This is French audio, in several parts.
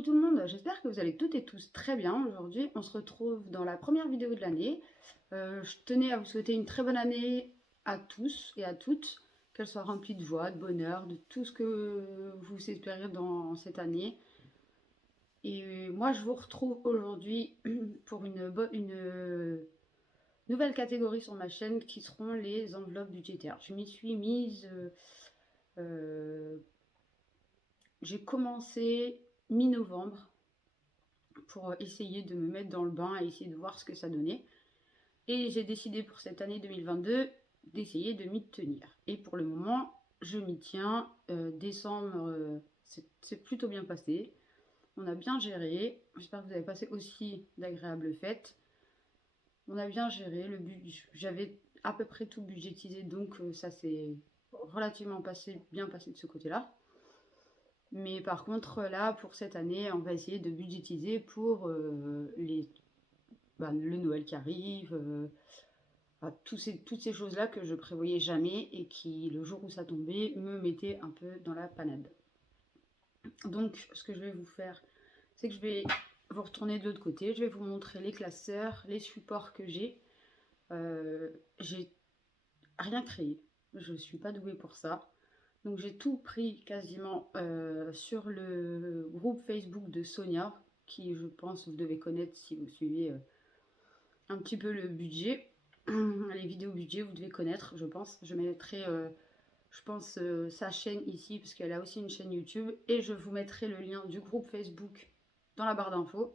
Coucou tout le monde, j'espère que vous allez toutes et tous très bien. Aujourd'hui, on se retrouve dans la première vidéo de l'année. Je tenais à vous souhaiter une très bonne année à tous et à toutes, qu'elle soit remplie de joie, de bonheur, de tout ce que vous espérez dans cette année. Et moi, je vous retrouve aujourd'hui pour une nouvelle catégorie sur ma chaîne qui seront les enveloppes budgétaires. Je m'y suis mise, j'ai commencé mi-novembre pour essayer de me mettre dans le bain et essayer de voir ce que ça donnait. Et j'ai décidé pour cette année 2022 d'essayer de m'y tenir. Et pour le moment, je m'y tiens. Décembre, c'est plutôt bien passé. On a bien géré. J'espère que vous avez passé aussi d'agréables fêtes. On a bien géré. J'avais à peu près tout budgétisé, donc ça s'est relativement bien passé de ce côté-là. Mais par contre, là, pour cette année, on va essayer de budgétiser pour le Noël qui arrive, toutes ces choses-là que je prévoyais jamais et qui, le jour où ça tombait, me mettaient un peu dans la panade. Donc, ce que je vais vous faire, c'est que je vais vous retourner de l'autre côté. Je vais vous montrer les classeurs, les supports que j'ai. J'ai rien créé. Je ne suis pas douée pour ça. Donc j'ai tout pris quasiment sur le groupe Facebook de Sonia, qui je pense vous devez connaître si vous suivez un petit peu le budget. Les vidéos budget, vous devez connaître, je pense. Je mettrai, je pense, sa chaîne ici, parce qu'elle a aussi une chaîne YouTube. Et je vous mettrai le lien du groupe Facebook dans la barre d'infos,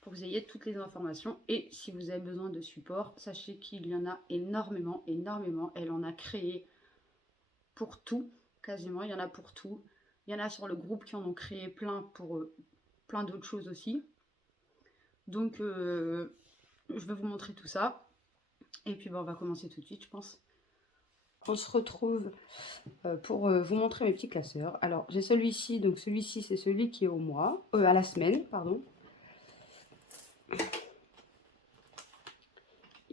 pour que vous ayez toutes les informations. Et si vous avez besoin de support, sachez qu'il y en a énormément, énormément. Elle en a créé pour tout. Quasiment, il y en a pour tout. Il y en a sur le groupe qui en ont créé plein pour plein d'autres choses aussi. Donc, je vais vous montrer tout ça. Et puis, on va commencer tout de suite, je pense. On se retrouve pour vous montrer mes petits classeurs. Alors, j'ai celui-ci. Donc, celui-ci, c'est celui qui est au mois. À la semaine, pardon.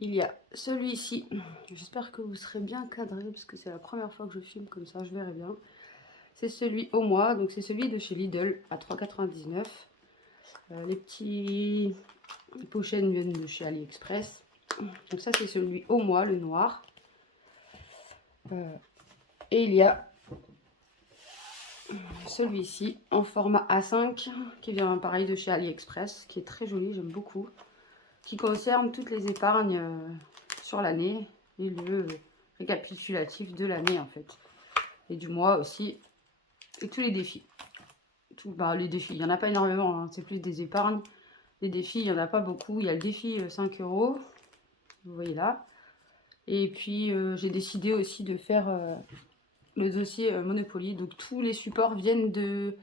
Il y a celui-ci. J'espère que vous serez bien cadré, parce que c'est la première fois que je filme comme ça, je verrai bien. C'est celui au mois, donc c'est celui de chez Lidl à 3,99 €. Les petits pochettes viennent de chez AliExpress. Donc ça c'est celui au mois, le noir. Et il y a celui-ci en format A5 qui vient pareil de chez AliExpress, qui est très joli, j'aime beaucoup. Qui concerne toutes les épargnes sur l'année et le récapitulatif de l'année en fait. Et du mois aussi. Et tous les défis. Les défis, il n'y en a pas énormément, hein. C'est plus des épargnes. Les défis, il n'y en a pas beaucoup. Il y a le défi 5 €, vous voyez là. Et puis, j'ai décidé aussi de faire le dossier Monopoly. Donc, tous les supports viennent du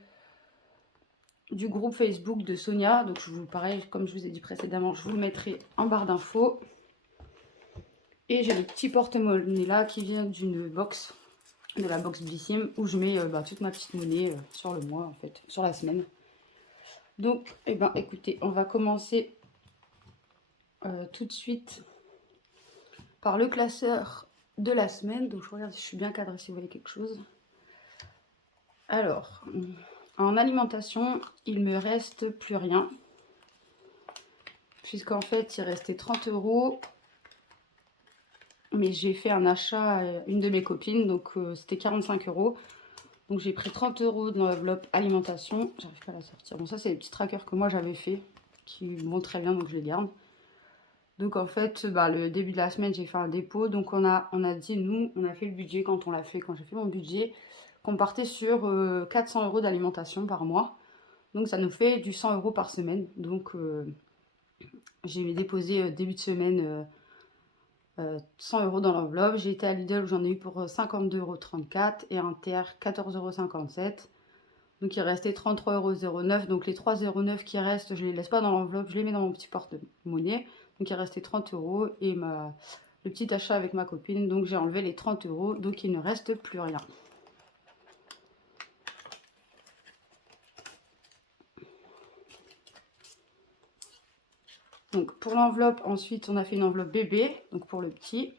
groupe Facebook de Sonia. Donc, pareil, comme je vous ai dit précédemment, je vous le mettrai en barre d'infos. Et j'ai le petit porte-monnaie là qui vient d'une box, de la box Blissim, où je mets toute ma petite monnaie sur le mois, en fait, sur la semaine. Donc, écoutez, on va commencer tout de suite par le classeur de la semaine. Donc, je regarde si je suis bien cadrée, si vous voyez quelque chose. Alors, en alimentation, il me reste plus rien. Puisqu'en fait, il restait 30 €. Mais j'ai fait un achat à une de mes copines, donc c'était 45 €. Donc j'ai pris 30 € dans l'enveloppe alimentation. J'arrive pas à la sortir. Bon, ça, c'est les petits trackers que moi j'avais fait, qui vont très bien, donc je les garde. Donc en fait, le début de la semaine, j'ai fait un dépôt. Donc on a dit, nous, on a fait le budget quand j'ai fait mon budget, qu'on partait sur 400 € d'alimentation par mois. Donc ça nous fait du 100 € par semaine. Donc j'ai déposé début de semaine 100 € dans l'enveloppe. J'ai été à Lidl où j'en ai eu pour 52,34 € et Inter 14,57 €. Donc il restait 33,09 €. Donc les 3,09 € qui restent, je les laisse pas dans l'enveloppe, je les mets dans mon petit porte-monnaie. Donc il restait 30 € et le petit achat avec ma copine. Donc j'ai enlevé les 30 €. Donc il ne reste plus rien. Donc pour l'enveloppe, ensuite on a fait une enveloppe bébé, donc pour le petit.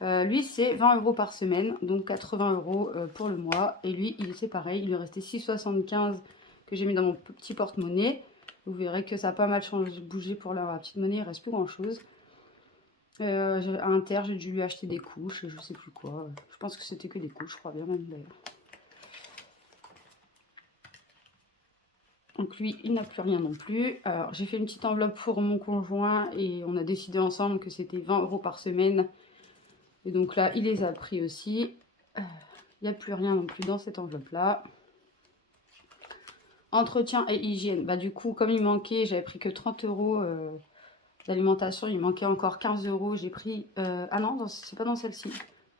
Lui c'est 20 € par semaine, donc 80 € pour le mois. Et lui c'est pareil, il lui restait 6,75 que j'ai mis dans mon petit porte-monnaie. Vous verrez que ça a pas mal changé, bougé pour la petite monnaie, il reste plus grand chose. À Inter, j'ai dû lui acheter des couches et je sais plus quoi. Je pense que c'était que des couches, je crois bien même d'ailleurs. Donc lui, il n'a plus rien non plus. Alors j'ai fait une petite enveloppe pour mon conjoint et on a décidé ensemble que c'était 20 € par semaine. Et donc là, il les a pris aussi. Il n'y a plus rien non plus dans cette enveloppe-là. Entretien et hygiène. Bah du coup, comme il manquait, j'avais pris que 30 € d'alimentation. Il manquait encore 15 €. J'ai pris... ah non, c'est pas dans celle-ci.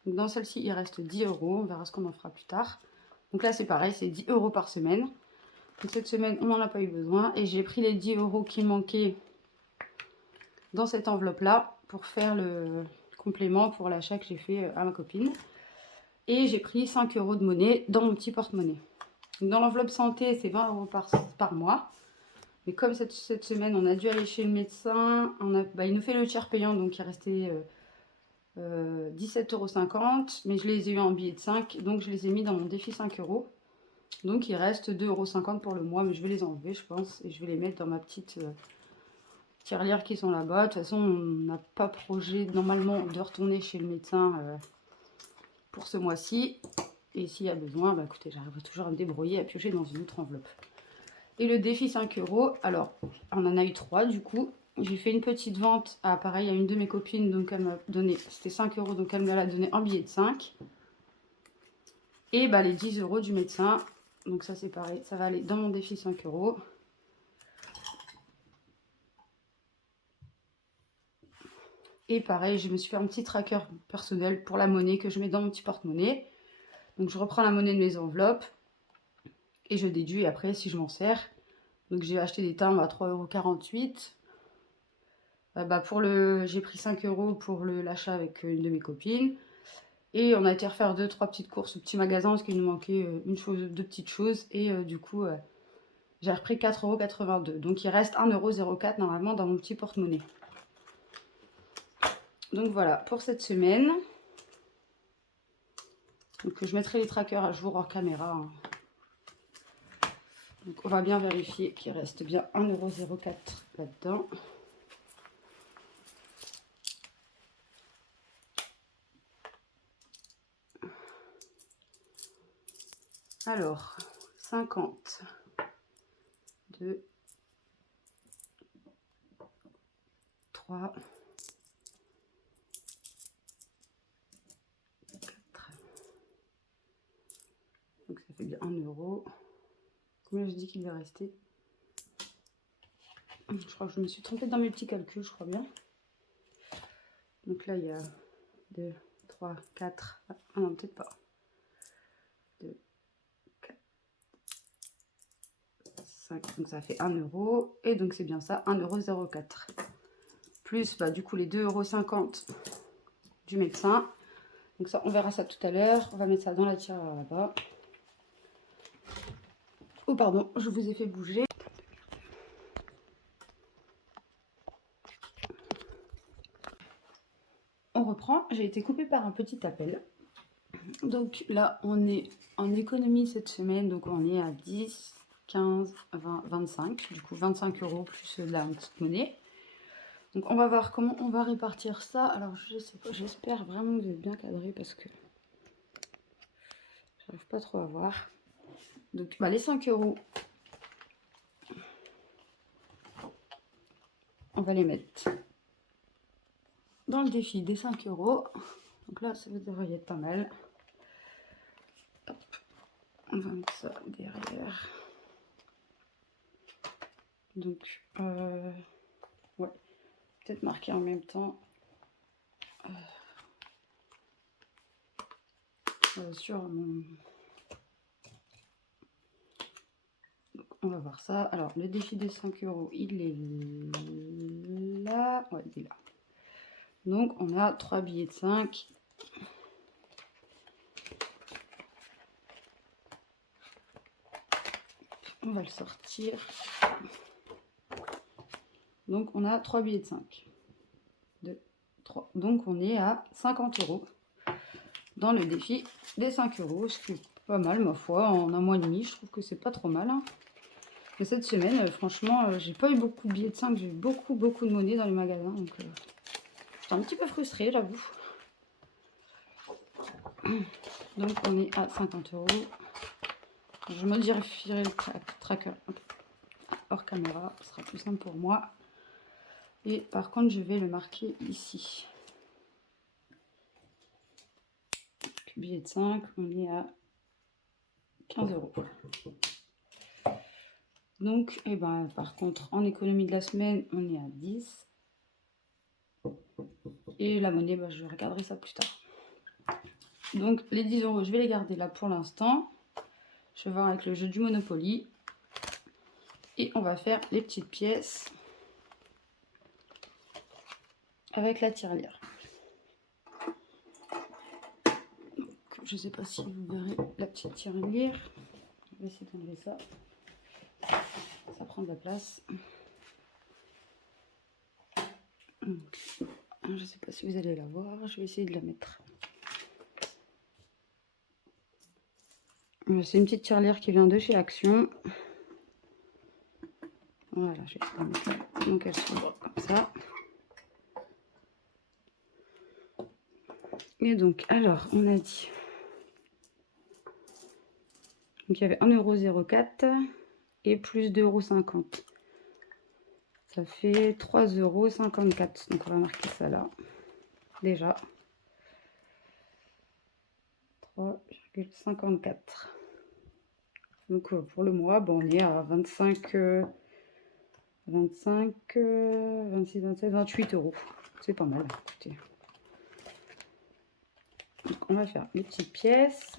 Donc dans celle-ci, il reste 10 €. On verra ce qu'on en fera plus tard. Donc là, c'est pareil, c'est 10 € par semaine. Donc cette semaine, on n'en a pas eu besoin. Et j'ai pris les 10 € qui manquaient dans cette enveloppe-là pour faire le complément pour l'achat que j'ai fait à ma copine. Et j'ai pris 5 € de monnaie dans mon petit porte-monnaie. Dans l'enveloppe santé, c'est 20 € par mois. Mais comme cette semaine, on a dû aller chez le médecin, il nous fait le tiers payant, donc il restait 17,50 €. Mais je les ai eu en billets de 5, donc je les ai mis dans mon défi 5 €. Donc il reste 2,50 € pour le mois, mais je vais les enlever, je pense. Et je vais les mettre dans ma petite tirelire qui sont là-bas. De toute façon, on n'a pas projet normalement de retourner chez le médecin pour ce mois-ci. Et s'il y a besoin, bah écoutez, j'arriverai toujours à me débrouiller, à piocher dans une autre enveloppe. Et le défi 5 €, alors on en a eu 3 du coup. J'ai fait une petite vente à pareil à une de mes copines, donc elle m'a donné, c'était 5 €, donc elle me l'a donné en billet de 5. Et bah les 10 € du médecin, donc ça c'est pareil, ça va aller dans mon défi 5 €. Et pareil, je me suis fait un petit tracker personnel pour la monnaie que je mets dans mon petit porte-monnaie. Donc je reprends la monnaie de mes enveloppes et je déduis après si je m'en sers. Donc j'ai acheté des timbres à 3,48 €. J'ai pris 5 € pour l'achat avec une de mes copines. Et on a été refaire 2-3 petites courses au petit magasin parce qu'il nous manquait deux petites choses. Et du coup, j'ai repris 4,82 €. Donc il reste 1,04 € normalement dans mon petit porte-monnaie. Donc voilà pour cette semaine. Donc je mettrai les trackers à jour hors caméra. Hein. Donc on va bien vérifier qu'il reste bien 1,04 € là-dedans. Alors, 50, 2, 3, 4. Donc ça fait bien 1 €. Combien je dis qu'il va rester? Je crois que je me suis trompée dans mes petits calculs, je crois bien. Donc là, il y a 2, 3, 4. Ah non, peut-être pas. 2, 4, 5. Donc ça fait 1 €. Et donc c'est bien ça, 1,04 €. Plus du coup les 2,50 € du médecin. Donc ça, on verra ça tout à l'heure. On va mettre ça dans la tirelire là-bas. Oh pardon, je vous ai fait bouger. On reprend. J'ai été coupée par un petit appel. Donc là, on est en économie cette semaine. Donc on est à 10, 15, 20, 25. Du coup, 25 € plus de la petite monnaie. Donc on va voir comment on va répartir ça. Alors je sais pas, j'espère vraiment que vous êtes bien cadré parce que j'arrive pas trop à voir. Donc les 5 €, on va les mettre dans le défi des 5 €. Donc là, ça devrait être pas mal. Hop. On va mettre ça derrière. Donc, ouais, peut-être marquer en même temps sur mon... Donc, on va voir ça. Alors, le défi des 5 €, il est là. Ouais, il est là. Donc, on a 3 billets de 5. On va le sortir. Donc, on a 3 billets de 5. 2, 3. Donc, on est à 50 € dans le défi des 5 €. Ce qui est pas mal, ma foi. En un mois et demi, je trouve que c'est pas trop mal. Hein. Mais cette semaine, franchement, j'ai pas eu beaucoup de billets de 5, j'ai eu beaucoup de monnaie dans les magasins. Donc, j'étais un petit peu frustrée, j'avoue. Donc, on est à 50 €. Je modifierai le tracker hors caméra, ce sera plus simple pour moi. Et par contre, je vais le marquer ici. Donc, billet de 5, on est à 15 €. Donc, et ben, par contre, en économie de la semaine, on est à 10. Et la monnaie, je regarderai ça plus tard. Donc, les 10 €, je vais les garder là pour l'instant. Je vais voir avec le jeu du Monopoly. Et on va faire les petites pièces avec la tirelire. Donc, je ne sais pas si vous verrez la petite tirelire. On va essayer d'enlever ça. Ça prend de la place. Donc, je ne sais pas si vous allez la voir. Je vais essayer de la mettre. C'est une petite tirelire qui vient de chez Action. Voilà, je vais la mettre là. Donc elle s'ouvre comme ça. Et donc, alors, on a dit... Donc il y avait 1,04 € et plus 2,50 €. Ça fait 3,54 €. Donc on va marquer ça là. Déjà. 3,54 €. Donc pour le mois, on est à 25, 26, 27, 28 €. C'est pas mal. Écoutez. Donc on va faire les petites pièces.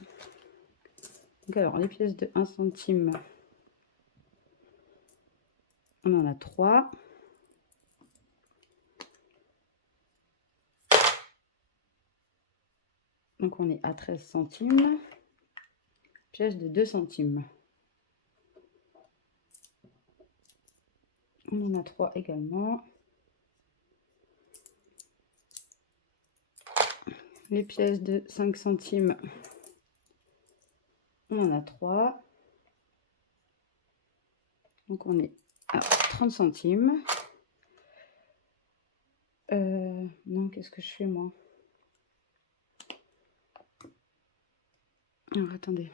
Donc alors les pièces de 1 centime, on en a 3. Donc on est à 13 centimes. Pièce de 2 centimes. On en a 3 également. Les pièces de 5 centimes, on en a 3. Donc on est à 30 centimes. Non, qu'est-ce que je fais moi? Alors attendez.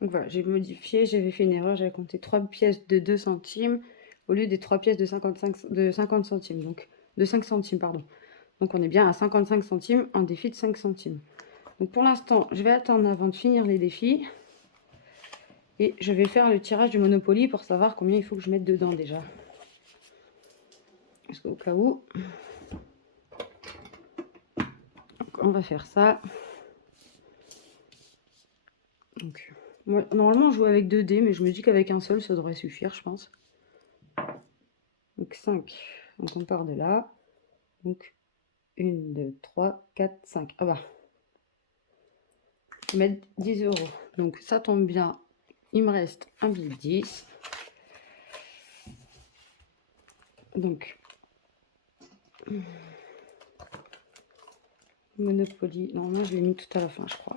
Donc voilà, j'ai modifié, j'avais fait une erreur, j'avais compté 3 pièces de 2 centimes au lieu des 3 pièces de 50 centimes. Donc de 5 centimes, pardon. Donc on est bien à 55 centimes en défi de 5 centimes. Donc pour l'instant, je vais attendre avant de finir les défis. Et je vais faire le tirage du Monopoly pour savoir combien il faut que je mette dedans déjà. Parce qu'au cas où... Donc on va faire ça. Donc, moi, normalement, on joue avec 2 dés, mais je me dis qu'avec un seul, ça devrait suffire, je pense. Donc 5. Donc on part de là. Donc 1, 2, 3, 4, 5. Ah bah. Je vais mettre 10 €. Donc ça tombe bien. Il me reste un billet de 10. Donc Monopoly. Normalement, je l'ai mis tout à la fin, je crois.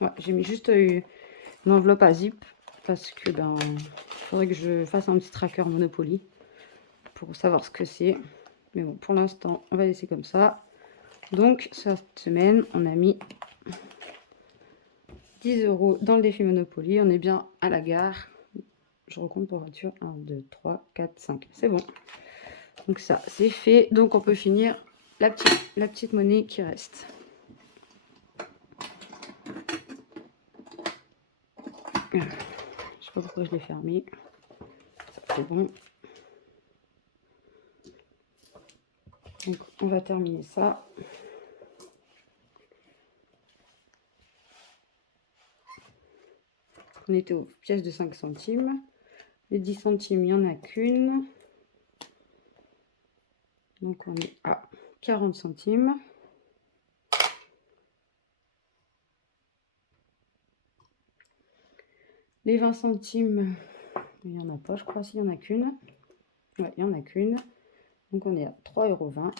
Ouais, j'ai mis juste une enveloppe à zip. Parce que il faudrait que je fasse un petit tracker Monopoly. Pour savoir ce que c'est. Mais bon, pour l'instant, on va laisser comme ça. Donc, cette semaine, on a mis 10 € dans le défi Monopoly. On est bien à la gare. Je recompte pour voiture. 1, 2, 3, 4, 5. C'est bon. Donc ça, c'est fait. Donc, on peut finir la petite monnaie qui reste. Je sais pas pourquoi je l'ai fermé. C'est bon. Donc, on va terminer ça. On était aux pièces de 5 centimes. Les 10 centimes, il n'y en a qu'une. Donc, on est à 40 centimes. Les 20 centimes, il n'y en a pas, je crois, s'il n'y en a qu'une. Ouais, il n'y en a qu'une. Donc, on est à 3,20 €.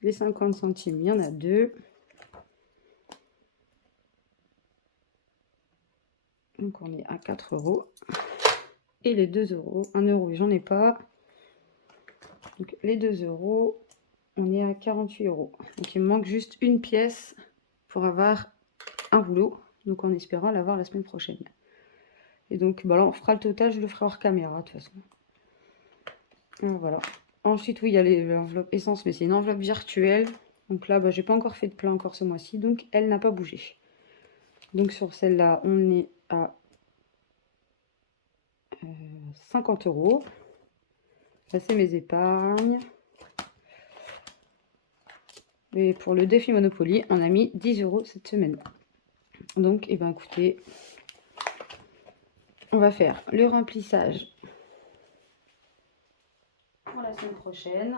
Les 50 centimes, il y en a 2. Donc on est à 4 €. Et les 2 €, 1 €, j'en ai pas. Donc les 2 €, on est à 48 €. Donc il me manque juste une pièce pour avoir un rouleau. Donc en espérant l'avoir la semaine prochaine. Et donc bah là on fera le total, je le ferai hors caméra de toute façon. Alors, voilà. Ensuite oui il y a l'enveloppe essence, mais c'est une enveloppe virtuelle. Donc là bah, j'ai pas encore fait de plein encore ce mois-ci, donc elle n'a pas bougé. Donc sur celle-là on est à 50 €. Là c'est mes épargnes. Et pour le défi Monopoly, on a mis 10 € cette semaine. Donc, eh ben, écoutez, on va faire le remplissage pour la semaine prochaine.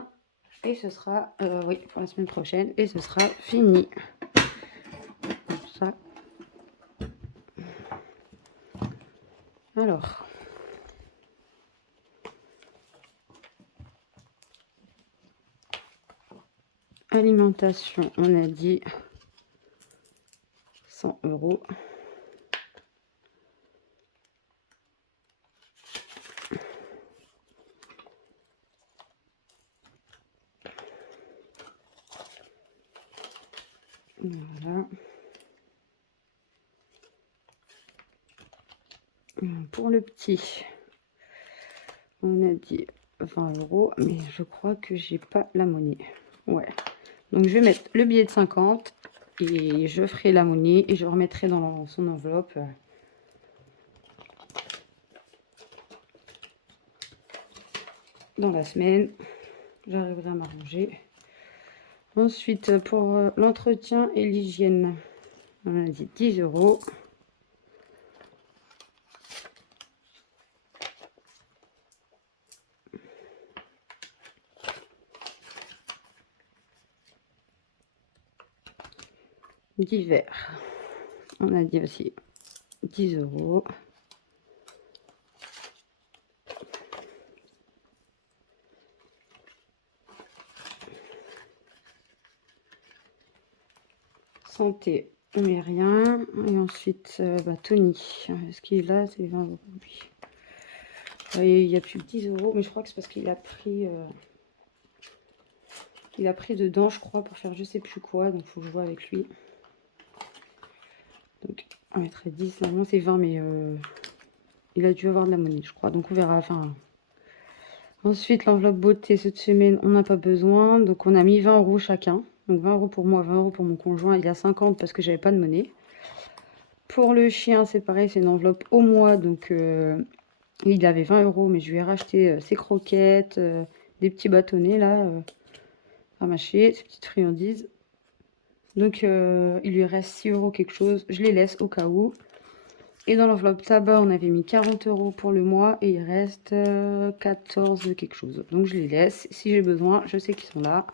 Et ce sera, oui, pour la semaine prochaine. Et ce sera fini. Comme ça. Alors. Alimentation, on a dit 100 €. Voilà. Pour le petit, on a dit 20 €, mais je crois que j'ai pas la monnaie. Ouais. Donc je vais mettre le billet de 50 et je ferai la monnaie et je remettrai dans son enveloppe. Dans la semaine, j'arriverai à m'arranger. Ensuite, pour l'entretien et l'hygiène, on a dit 10 €. Divers, on a dit aussi 10 €. Santé, on met rien. Et ensuite, Tony, ce qu'il est là, c'est 20 € lui. Il y a plus de 10 €, mais je crois que c'est parce qu'il a pris dedans, je crois, pour faire je sais plus quoi, donc il faut que je vois avec lui. Donc on mettrait 10, normalement c'est 20, mais il a dû avoir de la monnaie, je crois, donc on verra. Enfin, ensuite l'enveloppe beauté cette semaine on n'a pas besoin, donc on a mis 20 € chacun, donc 20 € pour moi, 20 € pour mon conjoint. Il y a 50 parce que j'avais pas de monnaie. Pour le chien c'est pareil, c'est une enveloppe au mois, donc il avait 20 €, mais je lui ai racheté ses croquettes, des petits bâtonnets là, à mâcher, ces petites friandises. Donc il lui reste 6 € quelque chose, je les laisse au cas où. Et dans l'enveloppe tabac, on avait mis 40 € pour le mois et il reste 14 quelque chose. Donc je les laisse, si j'ai besoin, je sais qu'ils sont là.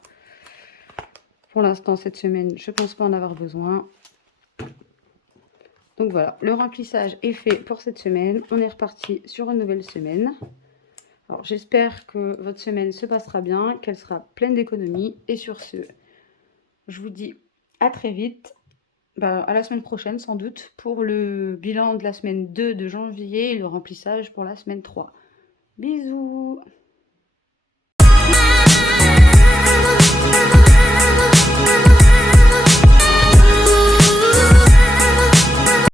Pour l'instant, cette semaine, je pense pas en avoir besoin. Donc voilà, le remplissage est fait pour cette semaine. On est reparti sur une nouvelle semaine. Alors j'espère que votre semaine se passera bien, qu'elle sera pleine d'économies. Et sur ce, je vous dis à très vite. À la semaine prochaine sans doute pour le bilan de la semaine 2 de janvier et le remplissage pour la semaine 3. Bisous!